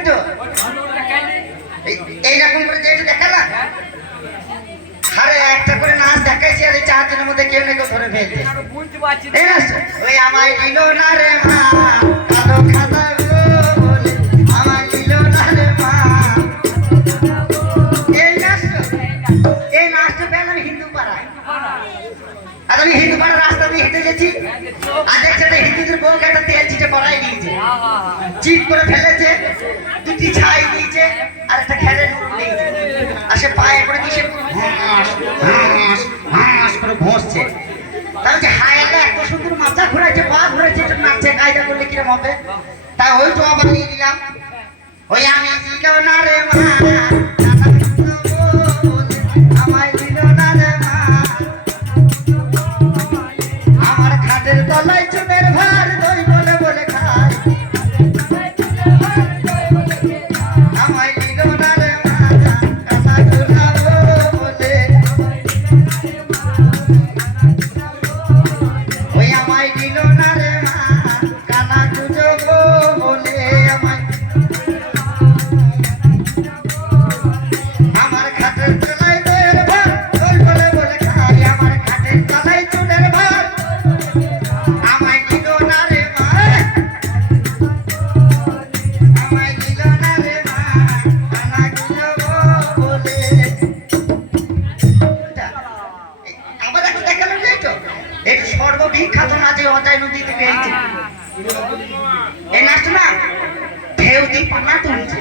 কিন্তু? এইরকম করে আরে একটা করে নাচ দেখাইছি আর এই চার দিনের মধ্যে কেউ না কেউ ধরে ফেলছে। ওই আমায় দিল না রে মা। রাস্তা দিয়ে হেঁটে গেছি। আর দেখছে একটা হিন্দুদের বউকে একটা তেল চিটে করাই দিয়েছে চিট করে ফেলেছে, দুটি ছাই দিয়েছে আর একটা খেলে দিয়েছে আর সে পায়ে করে দিয়ে সে হাঁস হাঁস করে ঘষছে তাই হায়ালে এত সুন্দর মাথা ঘুরাইছে, পা ঘুরাইছে নাচছে, কায়দা করলে কিরম হবে? তাই ওই তো আবার নিয়ে নিলাম ওই আমি দিল না রে মা? তলায় চুনের ভার দই বলে বলে। খায় আমার খাটের তলায় দইয়ের ভার বলে বলে খায়। আমার খাটের তলায় অজয় নদী থেকে এইছে এই নাচটা না, ঢেউ দিয়ে পানা তুলছে।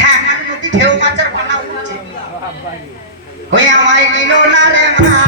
হ্যাঁ আমার নদী ঢেউ মাছের পানা উঠছে ওই আমায় নিল না রে মা।